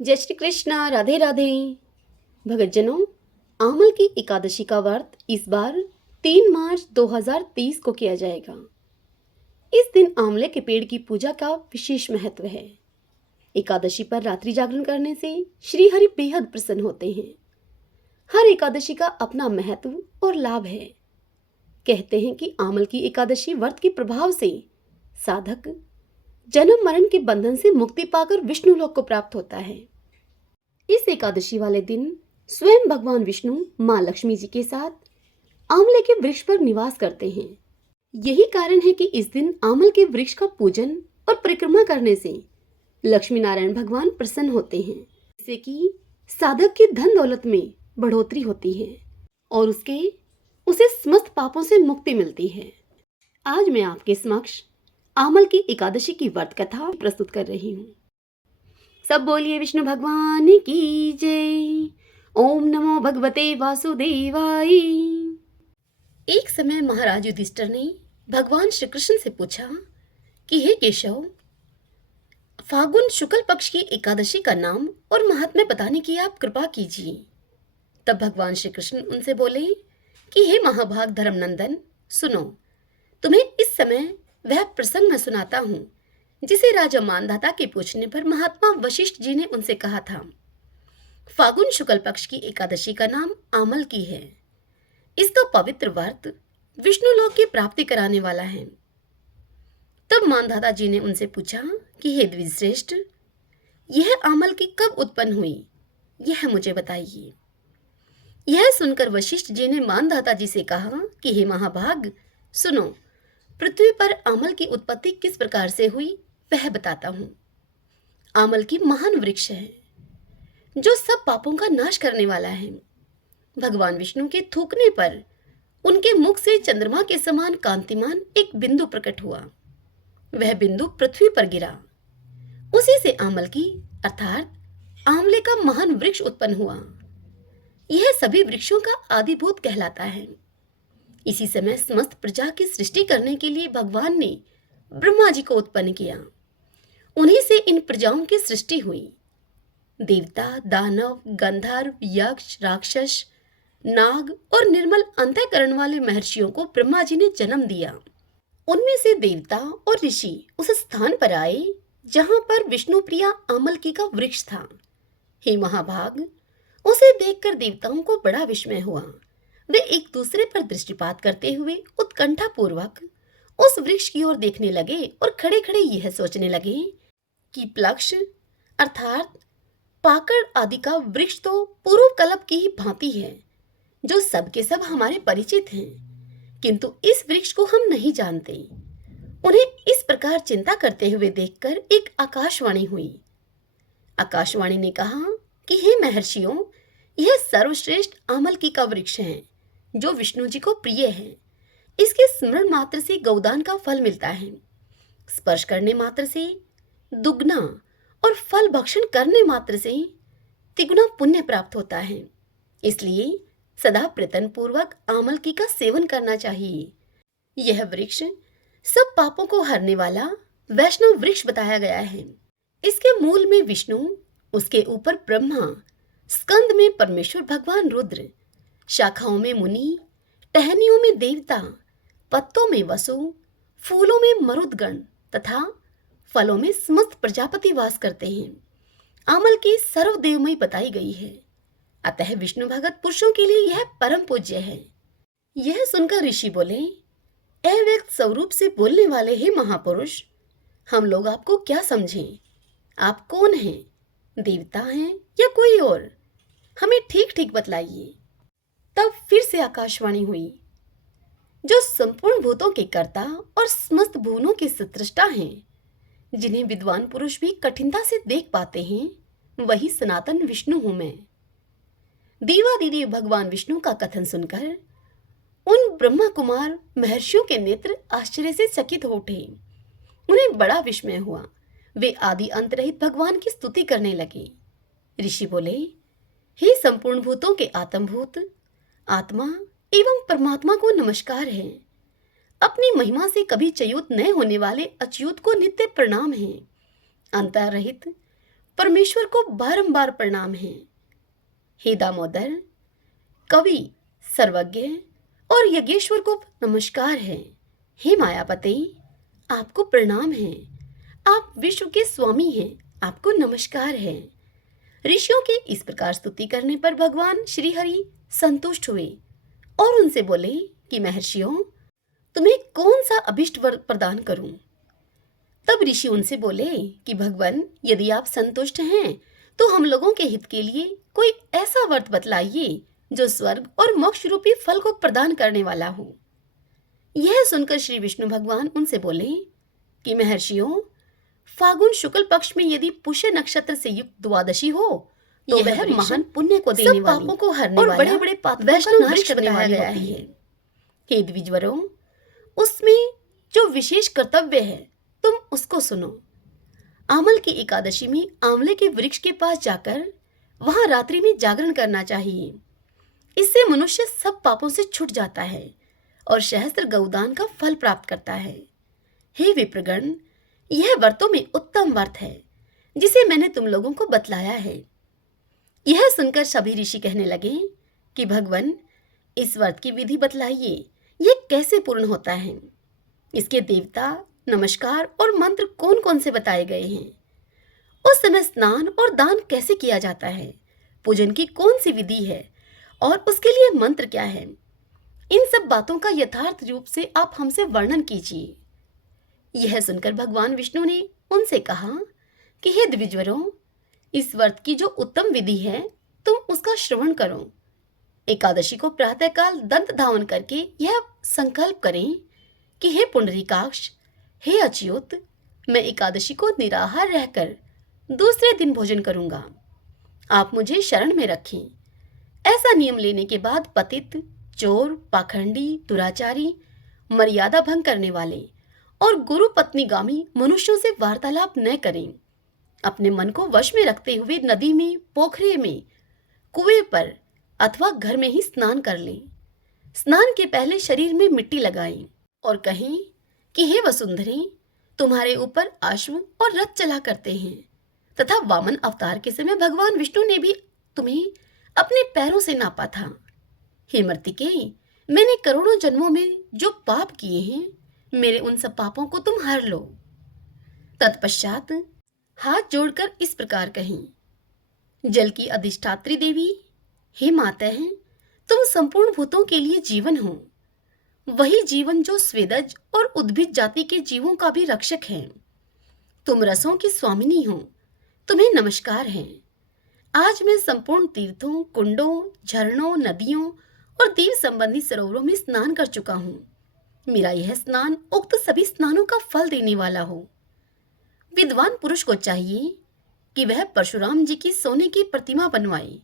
जय श्री कृष्णा। राधे राधे। भगतजनों, आमल की एकादशी का व्रत इस बार 3 मार्च 2030 को किया जाएगा। इस दिन आंवले के पेड़ की पूजा का विशेष महत्व है। एकादशी पर रात्रि जागरण करने से श्री हरि बेहद प्रसन्न होते हैं। हर एकादशी का अपना महत्व और लाभ है। कहते हैं कि आमल की एकादशी व्रत के प्रभाव से साधक जन्म मरण के बंधन से मुक्ति पाकर विष्णु लोक को प्राप्त होता है। इस एकादशी वाले दिन स्वयं भगवान विष्णु मां लक्ष्मी जी के साथ आंवले के वृक्ष पर निवास करते हैं। यही कारण है कि इस दिन आंवल के वृक्ष का पूजन और परिक्रमा करने से लक्ष्मी नारायण भगवान प्रसन्न होते हैं, जिससे कि साधक की धन दौलत में बढ़ोतरी होती है और उसे समस्त पापों से मुक्ति मिलती है। आज मैं आपके समक्ष आंवल की एकादशी की व्रत कथा प्रस्तुत कर रही हूँ। सब बोलिए विष्णु भगवान की जय। ओम नमो भगवते वासुदेवाय। एक समय महाराज युधिष्ठिर ने भगवान श्री कृष्ण से पूछा कि हे केशव, फागुन शुक्ल पक्ष की एकादशी का नाम और महात्म्य बताने की आप कृपा कीजिए। तब भगवान श्री कृष्ण उनसे बोले कि हे महाभाग धर्मनंदन, सुनो, तुम्हें इस समय वह प्रसंग मैं सुनाता हूँ जिसे राजा मानधाता के पूछने पर महात्मा वशिष्ठ जी ने उनसे कहा था। फागुन शुक्ल पक्ष की एकादशी का नाम आमल की है। इसका पवित्र व्रत विष्णु लोक की प्राप्ति कराने वाला है। तब मानधाता जी ने उनसे पूछा कि हे द्विजश्रेष्ठ, यह आमल की कब उत्पन्न हुई, यह मुझे बताइए। यह सुनकर वशिष्ठ जी ने मानधाता जी से कहा कि हे महाभाग, सुनो, पृथ्वी पर आमल की उत्पत्ति किस प्रकार से हुई वह बताता हूं। आमल की महान वृक्ष है जो सब पापों का नाश करने वाला है। भगवान विष्णु के थूकने पर उनके मुख से चंद्रमा के समान कांतिमान एक बिंदु प्रकट हुआ। वह बिंदु पृथ्वी पर गिरा। उसी से आमल की अर्थात आंवले का महान वृक्ष उत्पन्न हुआ। यह सभी वृक्षों का आदिभूत कहलाता है। इसी समय समस्त प्रजा की सृष्टि करने के लिए भगवान ने ब्रह्मा जी को उत्पन्न किया। उन्हीं से इन प्रजाओं की सृष्टि हुई। देवता, दानव, गंधर्व, यक्ष, राक्षस, नाग और निर्मल अंतःकरण वाले महर्षियों को ब्रह्मा जी ने जन्म दिया। उनमें से देवता और ऋषि उस स्थान पर आए जहां पर विष्णु प्रिया आमलकी का वृक्ष था। हे महाभाग, उसे देखकर देवताओं को बड़ा विस्मय हुआ। वे एक दूसरे पर दृष्टिपात करते हुए उत्कंठा पूर्वक उस वृक्ष की ओर देखने लगे और खड़े खड़े यह सोचने लगे कि प्लक्ष अर्थात पाकड़ आदि का वृक्ष तो पूर्व कल्प की ही भांति है, जो सब के सब हमारे परिचित हैं, किंतु इस वृक्ष को हम नहीं जानते। उन्हें इस प्रकार चिंता करते हुए देखकर एक आकाशवाणी हुई। आकाशवाणी ने कहा कि हे महर्षियों, यह सर्वश्रेष्ठ आमलकी का वृक्ष है जो विष्णु जी को प्रिय है। इसके स्मरण मात्र से गौदान का फल मिलता है। स्पर्श करने मात्र से दुगना और फल भक्षण करने मात्र से तिगुना पुण्य प्राप्त होता है। इसलिए सदा प्रयत्न पूर्वक आमलकी का सेवन करना चाहिए। यह वृक्ष सब पापों को हरने वाला वैष्णव वृक्ष बताया गया है। इसके मूल में विष्णु, उसके ऊपर ब्रह्मा, स्कंद में परमेश्वर भगवान रुद्र, शाखाओं में मुनि, टहनियों में देवता, पत्तों में वसु, फूलों में मरुदगण तथा फलों में समस्त प्रजापति वास करते हैं। आमल की सर्वदेवमयी बताई गई है। अतः विष्णु भगत पुरुषों के लिए यह परम पूज्य है। यह सुनकर ऋषि बोले, अव्यक्त स्वरूप से बोलने वाले हे महापुरुष, हम लोग आपको क्या समझें? आप कौन हैं? देवता हैं या कोई और? हमें ठीक ठीक बतलाइए। तब फिर से आकाशवाणी हुई, जो संपूर्ण भूतों के कर्ता और समस्त भुवनों के सृष्टा हैं, जिन्हें विद्वान पुरुष भी कठिनता से देख पाते हैं, वही सनातन विष्णु हूं मैं। देवादिदेव भगवान विष्णु का कथन सुनकर उन ब्रह्मा कुमार महर्षियों के नेत्र आश्चर्य से चकित हो उठे। उन्हें बड़ा विस्मय हुआ। वे आदि अंत रहित भगवान की स्तुति करने लगे। ऋषि बोले, हे संपूर्ण भूतों के आत्मभूत, आत्मा एवं परमात्मा को नमस्कार है। अपनी महिमा से कभी च्युत न होने वाले अच्युत को नित्य प्रणाम है। अंतर रहित परमेश्वर को बारंबार प्रणाम है। हे दामोदर, कवि, सर्वज्ञ और यज्ञेश्वर को नमस्कार है। हे मायापते, आपको प्रणाम है। आप विश्व के स्वामी हैं, आपको नमस्कार है। ऋषियों के इस प्रकार स्तुति करने पर भगवान श्री हरि संतुष्ट हुए और उनसे बोले कि महर्षियों, तुम्हें कौन सा अभिष्ट वर प्रदान करूं? तब ऋषि उनसे बोले कि भगवान, यदि आप संतुष्ट हैं तो हम लोगों के हित के लिए कोई ऐसा व्रत बतलाइए जो स्वर्ग और मोक्ष रूपी फल को प्रदान करने वाला हो। यह सुनकर श्री विष्णु भगवान उनसे बोले कि महर्षियों, फागुन शुक्ल पक्ष में यदि पुष्य नक्षत्र से युक्त द्वादशी हो तो वह महान पुण्य को देने वाली, पापों को हरने और बड़े बड़े पापों का नाश करने वाली होती है। हे द्विजवरों, उसमें जो विशेष कर्तव्य है तुम उसको सुनो। आमल की एकादशी में आंवले के वृक्ष के पास जाकर वहां रात्रि में जागरण करना चाहिए। इससे मनुष्य सब पापों से छूट जाता है और सहस्त्र गौदान का फल प्राप्त करता है। हे विप्रगण, यह व्रतों में उत्तम व्रत है जिसे मैंने तुम लोगों को बतलाया है। यह सुनकर सभी ऋषि कहने लगे कि भगवान, इस व्रत की विधि बतलाइए, यह कैसे पूर्ण होता है? इसके देवता, नमस्कार और मंत्र कौन कौन से बताए गए हैं? उस समय स्नान और दान कैसे किया जाता है? पूजन की कौन सी विधि है और उसके लिए मंत्र क्या है? इन सब बातों का यथार्थ रूप से आप हमसे वर्णन कीजिए। यह सुनकर भगवान विष्णु ने उनसे कहा कि हे द्विजवरों, इस व्रत की जो उत्तम विधि है तुम उसका श्रवण करो। एकादशी को प्रातःकाल दंत धावन करके यह संकल्प करें कि हे पुंडरीकाक्ष, हे अच्युत, मैं एकादशी को निराहार रहकर दूसरे दिन भोजन करूंगा। आप मुझे शरण में रखें। ऐसा नियम लेने के बाद पतित, चोर, पाखंडी, दुराचारी, मर्यादा भंग करने वाले और गुरु पत्नीगामी मनुष्यों से वार्तालाप न करें। अपने मन को वश में रखते हुए नदी में, पोखरे में, कुएं पर अथवा घर में ही स्नान कर लें। स्नान के पहले शरीर में मिट्टी लगाएं और कहें कि हे वसुंधरे, तुम्हारे ऊपर अश्व और रथ चला करते हैं तथा वामन अवतार के समय भगवान विष्णु ने भी तुम्हें अपने पैरों से नापा था। हे मर्तिके, मैंने करोड़ों जन्मों में जो पाप किए हैं, मेरे उन सब पापों को तुम हर लो। तत्पश्चात हाथ जोड़कर इस प्रकार कहें, जल की अधिष्ठात्री देवी, हे माता हैं, तुम संपूर्ण भूतों के लिए जीवन हो। वही जीवन जो स्वेदज और उद्भिद जाति के जीवों का भी रक्षक है। तुम रसों की स्वामिनी हो, तुम्हें नमस्कार है। आज मैं संपूर्ण तीर्थों, कुंडों, झरनों, नदियों और देव संबंधी सरोवरों में स्नान कर चुका हूँ। मेरा यह स्नान उक्त सभी स्नानों का फल देने वाला हो। विद्वान पुरुष को चाहिए कि वह परशुराम जी की सोने की प्रतिमा बनवाए।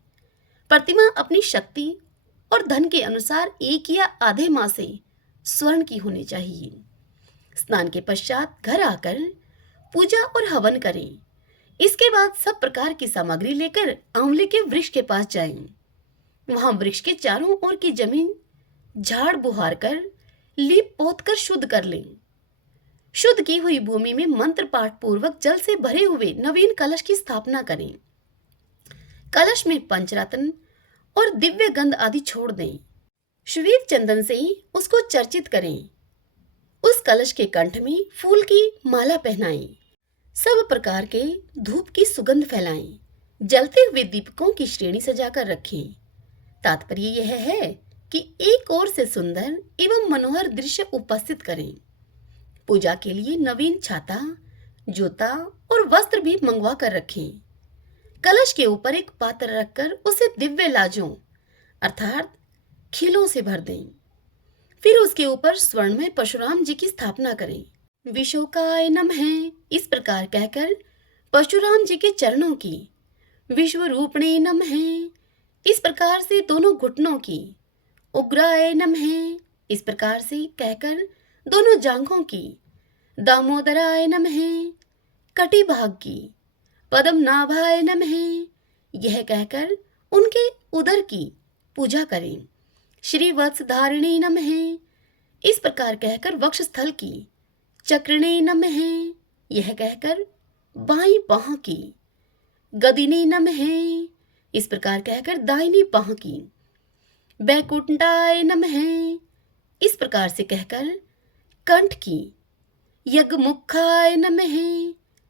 प्रतिमा अपनी शक्ति और धन के अनुसार 1 या आधे माह से स्वर्ण की होनी चाहिए। स्नान के पश्चात घर आकर पूजा और हवन करें। इसके बाद सब प्रकार की सामग्री लेकर आंवले के वृक्ष के पास जाएं। वहां वृक्ष के चारों ओर की जमीन झाड़ बुहार कर, लीप पोत कर शुद्ध कर लें। शुद्ध की हुई भूमि में मंत्र पाठ पूर्वक जल से भरे हुए नवीन कलश की स्थापना करें। कलश में पंचरत्न और दिव्य गंध आदि छोड़ दें। श्वेत चंदन से ही उसको चर्चित करें। उस कलश के कंठ में फूल की माला पहनाएं। सब प्रकार के धूप की सुगंध फैलाएं। जलते हुए दीपकों की श्रेणी सजाकर रखें। तात्पर्य यह है कि एक ओर से सुंदर एवं मनोहर दृश्य उपस्थित करें। पूजा के लिए नवीन छाता, जूता और वस्त्र भी मंगवा कर रखें। कलश के ऊपर एक पात्र रखकर उसे दिव्य लाजों अर्थात खिलों से भर दें। फिर उसके ऊपर स्वर्ण में परशुराम जी की स्थापना करें। विशोकाय नमः इस प्रकार कहकर परशुराम जी के चरणों की, विश्व रूपणे नमः इस प्रकार से दोनों घुटनों की, उग्राय नमः इस प्रकार से कहकर दोनों जांघों की, दामोदराय नमः कटी भाग की, पद्मनाभाय नमः यह कहकर उनके उदर की पूजा करें। श्री वत्सधारिणे नमः इस प्रकार कहकर वक्षस्थल की, चक्रणे नमः यह कहकर बाईं बाह की, गदिनी नमः, इस प्रकार कहकर दाहिनी बाह की। बैकुंठाय नमः, इस प्रकार से कहकर कंठ की। यज्ञमुखाय नमः,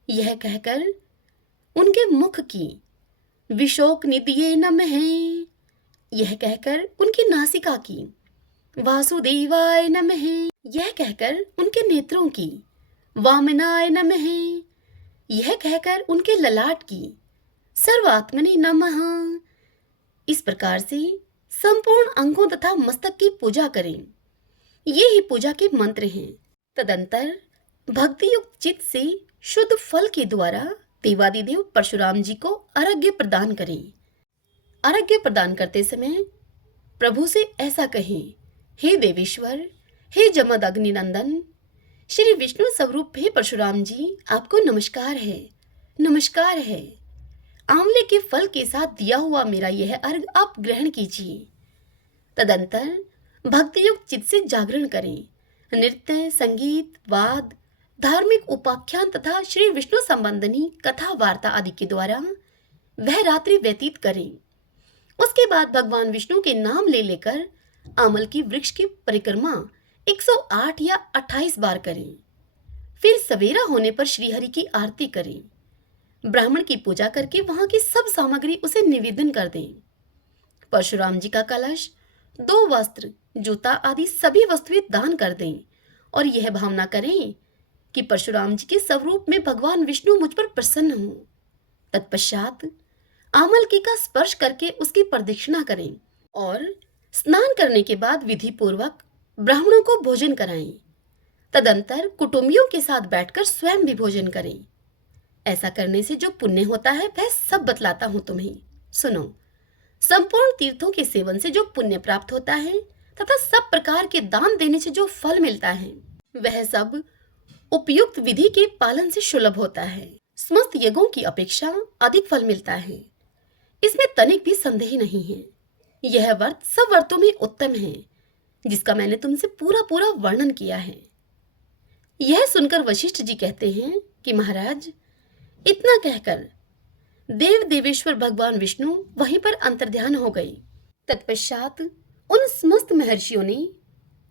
यह कहकर उनके मुख की। विशोक निधिये नमः, यह कहकर उनकी नासिका की। वासुदेवाय नमः, यह कहकर उनके नेत्रों की। वामनाय नमः, यह कहकर उनके ललाट की। सर्वात्मने नमः, इस प्रकार से संपूर्ण अंगों तथा मस्तक की पूजा करें। ये ही पूजा के मंत्र हैं। तदंतर भक्ति युक्त चित्त से शुद्ध फल के द्वारा देवादिदेव परशुराम जी को अर्घ्य प्रदान करें। अर्घ्य प्रदान करते समय प्रभु से ऐसा कहें, हे देवेश्वर, हे जमद अग्नि नंदन, श्री विष्णु स्वरूप हे परशुराम जी, आपको नमस्कार है, नमस्कार है। आंवले के फल के साथ दिया हुआ मेरा यह अर्घ आप ग्रहण कीजिए। तदंतर भक्ति युक्त चित्त से जागरण करें। नृत्य, संगीत, वाद, धार्मिक उपाख्यान तथा श्री विष्णु संबंधनी कथा वार्ता आदि के द्वारा वह रात्रि व्यतीत करें। उसके बाद भगवान विष्णु के नाम ले लेकर आमल की वृक्ष की परिक्रमा 108 या 28 बार करें। फिर सवेरा होने पर श्रीहरि की आरती करें। ब्राह्मण की पूजा करके वहां की सब सामग्री उसे निवेदन कर दें। परशुराम जी का कलश, 2 वस्त्र, जूता आदि सभी वस्तुएं दान कर दें और यह भावना करें कि परशुराम जी के स्वरूप में भगवान विष्णु मुझ पर प्रसन्न हो। तत्पश्चात आमलकी का स्पर्श करके उसकी प्रदक्षिणा करें और स्नान करने के बाद विधि पूर्वक ब्राह्मणों को भोजन कराएं। तदंतर कुटुंबियों के साथ बैठकर स्वयं भी भोजन करें। ऐसा करने से जो पुण्य होता है वह सब बतलाता हूं तुम्हें, सुनो। संपूर्ण तीर्थों के सेवन से जो पुण्य प्राप्त होता है तथा सब प्रकार के दान देने से जो फल मिलता है वह सब उपयुक्त विधि के पालन से सुलभ होता है। समस्त यज्ञों की अपेक्षा अधिक फल मिलता है, इसमें तनिक भी संदेह नहीं है। यह व्रत सब व्रतों में उत्तम है, जिसका मैंने तुमसे पूरा पूरा वर्णन किया है। यह सुनकर वशिष्ठ जी कहते हैं कि महाराज, इतना कहकर देव देवेश्वर भगवान विष्णु वहीं पर अंतर्ध्यान हो गए। तत्पश्चात उन समस्त महर्षियों ने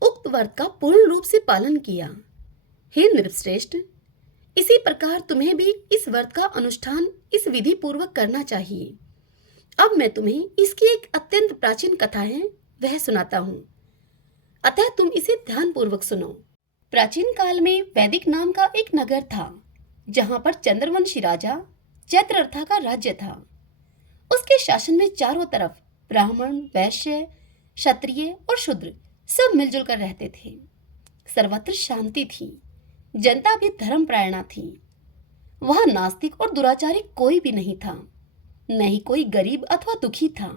उक्त व्रत का पूर्ण रूप से पालन किया। हे नृपश्रेष्ठ, इसी प्रकार तुम्हें भी इस व्रत का अनुष्ठान इस विधि पूर्वक करना चाहिए। अब मैं तुम्हें इसकी एक अत्यंत प्राचीन कथा है वह सुनाता हूँ, अतः तुम इसे ध्यान पूर्वक सुनो। प्राचीन काल में वैदिक नाम का एक नगर था, जहां पर चंद्रवंशी राजा चैत्ररथा का राज्य था। उसके शासन में चारों तरफ ब्राह्मण, वैश्य, क्षत्रिय और शूद्र सब मिलजुल कर रहते थे। सर्वत्र शांति थी, जनता भी धर्मपरायणा थी। वहां नास्तिक और दुराचारी कोई भी नहीं था, न ही कोई गरीब अथवा दुखी था।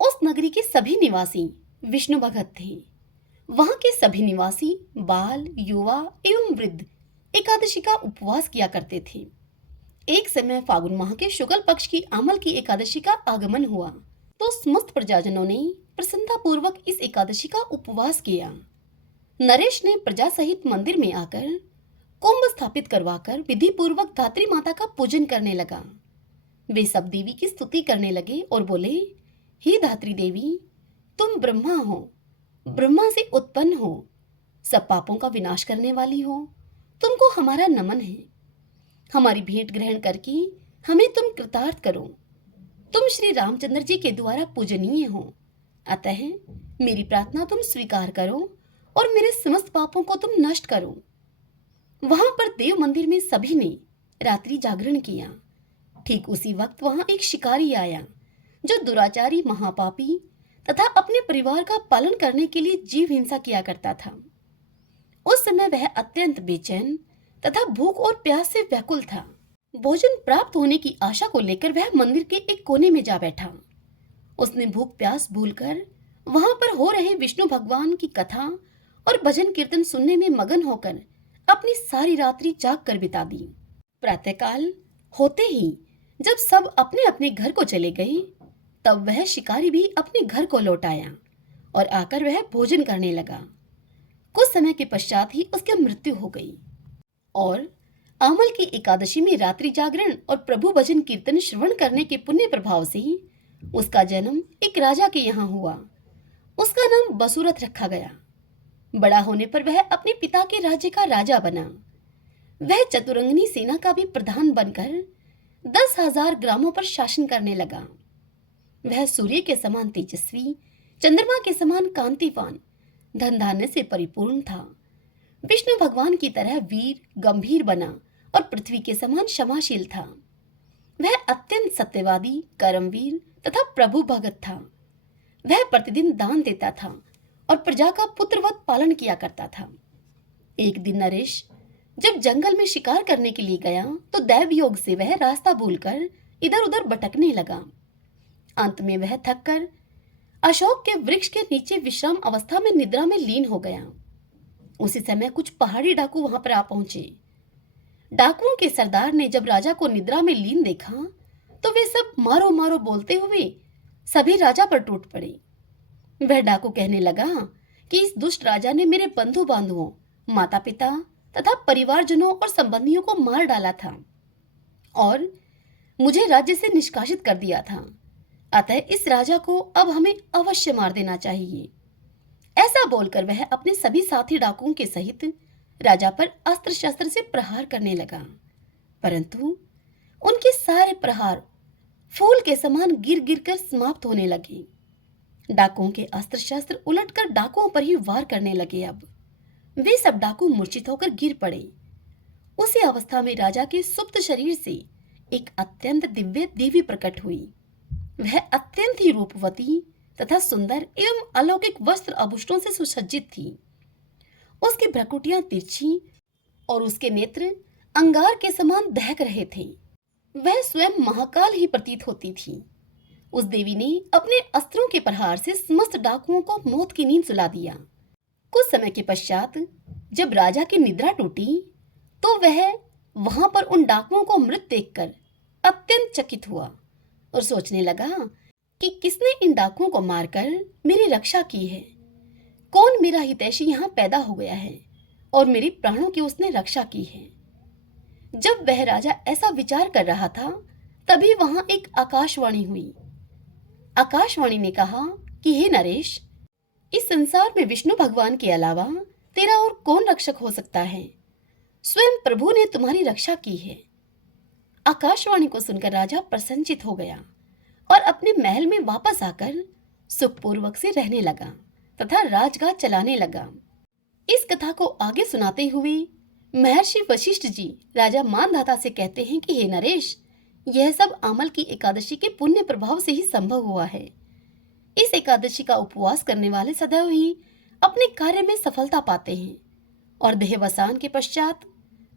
उस नगरी के सभी निवासी विष्णु भगत थे। वहां के सभी निवासी बाल, युवा एवं वृद्ध एकादशी का उपवास किया करते थे। एक समय फागुन माह के शुक्ल पक्ष की आमल की एकादशी का आगमन हुआ तो समस्त प्रजाजनों ने प्रसन्नता पूर्वक इस एकादशी का उपवास किया। नरेश ने प्रजा सहित मंदिर में आकर कुंभ स्थापित करवाकर विधि पूर्वक धात्री माता का पूजन करने लगा। वे सब देवी की स्तुति करने लगे और बोले, हे धात्री देवी, तुम ब्रह्मा हो, ब्रह्मा से उत्पन्न हो, सब पापों का विनाश करने वाली हो। तुमको हमारा नमन है। हमारी भेंट ग्रहण करके हमें तुम कृतार्थ करो। तुम श्री रामचंद्र जी के द्वारा पूजनीय हो, अतः मेरी प्रार्थना तुम स्वीकार करो और मेरे समस्त पापों को तुम नष्ट करो। वहां पर देव मंदिर में सभी ने रात्रि जागरण किया। ठीक उसी वक्त वहां एक शिकारी आया जो दुराचारी, महापापी तथा अपने परिवार का पालन करने के लिए जीव हिंसा किया करता था। उस समय वह अत्यंत बेचैन तथा भूख और प्यास से व्याकुल था। भोजन प्राप्त होने की आशा को लेकर वह मंदिर के एक कोने में जा बैठा। उसने भूख प्यास भूलकर वहां पर हो रहे विष्णु भगवान की कथा और भजन कीर्तन सुनने में मगन होकर अपनी सारी रात्रि जाग कर बिता दी। प्रातःकाल होते ही जब सब अपने अपने घर को चले गए, तब वह शिकारी भी अपने घर को लौट आया और आकर वह भोजन करने लगा। कुछ समय के पश्चात ही उसकी मृत्यु हो गई और आमल की एकादशी में रात्रि जागरण और प्रभु भजन कीर्तन श्रवण करने के पुण्य प्रभाव से उसका जन्म एक राजा के यहाँ हुआ। उसका नाम बसुरथ रखा गया। बड़ा होने पर वह अपने पिता के राज्य का राजा बना। वह चतुरंगिनी सेना का भी प्रधान बनकर 10,000 ग्रामों पर शासन करने लगा। वह सूर्य के समान तेजस्वी, चंद्रमा के समान कांतिवान, धन धान्य से परिपूर्ण था। विष्णु भगवान की तरह वीर गंभीर बना और पृथ्वी के समान क्षमाशील था। वह अत्यंत सत्यवादी, कर्मवीर तथा प्रभु भगत था। वह प्रतिदिन दान देता था और प्रजा का पुत्रवत पालन किया करता था। एक दिन नरेश जब जंगल में शिकार करने के लिए गया तो दैव योग से वह रास्ता भूलकर इधर उधर भटकने लगा। अंत में वह थककर अशोक के वृक्ष के नीचे विश्राम अवस्था में निद्रा में लीन हो गया। उसी समय कुछ पहाड़ी डाकू वहां पर आ पहुंचे। डाकुओं के सरदार ने जब राजा को निद्रा में लीन देखा तो वे सब मारो मारो बोलते हुए सभी राजा पर टूट पड़े। वह डाकू कहने लगा कि इस दुष्ट राजा ने मेरे बंधु बांधुओं, माता पिता तथा परिवारजनों और संबंधियों को मार डाला था और मुझे राज्य से निष्कासित कर दिया था। अतः इस राजा को अब हमें अवश्य मार देना चाहिए। ऐसा बोलकर वह अपने सभी साथी डाकुओं के सहित राजा पर अस्त्र शस्त्र से प्रहार करने लगा, परंतु उनके सारे प्रहार फूल के समान गिर गिर कर समाप्त होने लगे। डाकुओं के अस्त्र शस्त्र उलटकर डाकुओं पर ही वार करने लगे। अब वे सब डाकू मूर्छित होकर गिर पड़े। उसी अवस्था में राजा के सुप्त शरीर से एक अत्यंत दिव्य देवी प्रकट हुई। वह अत्यंत ही रूपवती तथा सुंदर एवं अलौकिक वस्त्र आभूषणों से सुसज्जित थी। उसकी भ्रकुटियां तिरछी और उसके नेत्र अंगार के समान दहक रहे थे। वह स्वयं महाकाल ही प्रतीत होती थी। उस देवी ने अपने अस्त्रों के प्रहार से समस्त डाकुओं को मौत की नींद सुला दिया। कुछ समय के पश्चात जब राजा की निद्रा टूटी तो वह वहां पर उन डाकुओं को मृत देखकर अत्यंत चकित हुआ और सोचने लगा कि किसने इन डाकुओं को मारकर मेरी रक्षा की है। कौन मेरा हितैषी यहाँ पैदा हो गया है और मेरी प्राणों की उसने रक्षा की है। जब वह राजा ऐसा विचार कर रहा था तभी वहां एक आकाशवाणी हुई। आकाशवाणी ने कहा कि हे नरेश, इस संसार में विष्णु भगवान के अलावा तेरा और कौन रक्षक हो सकता है। स्वयं प्रभु ने तुम्हारी रक्षा की है। आकाशवाणी को सुनकर राजा प्रसन्नचित हो गया और अपने महल में वापस आकर सुखपूर्वक से रहने लगा तथा राजगाह चलाने लगा। इस कथा को आगे सुनाते हुए महर्षि वशिष्ठ जी राजा मानधाता से कहते हैं कि हे नरेश, यह सब आमल की एकादशी के पुण्य प्रभाव से ही संभव हुआ है। इस एकादशी का उपवास करने वाले सदैव ही अपने कार्य में सफलता पाते हैं और देहावसान के पश्चात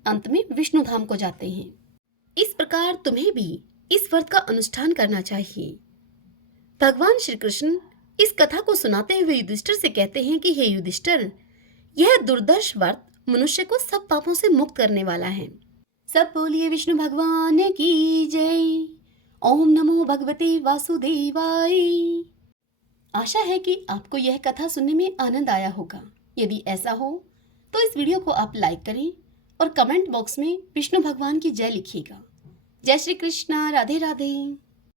अंत में विष्णु धाम को जाते हैं। इस प्रकार तुम्हें भी इस व्रत का अनुष्ठान करना चाहिए। भगवान श्री कृष्ण इस कथा को सुनाते हुए युधिष्ठिर से कहते हैं कि हे युधिष्ठिर, यह दुर्दर्श व्रत मनुष्य को सब पापों से मुक्त करने वाला है। सब बोलिए विष्णु भगवान की जय। ओम नमो भगवते वासुदेवाय। आशा है कि आपको यह कथा सुनने में आनंद आया होगा। यदि ऐसा हो तो इस वीडियो को आप लाइक करें और कमेंट बॉक्स में विष्णु भगवान की जय लिखिएगा। जय श्री कृष्ण। राधे राधे।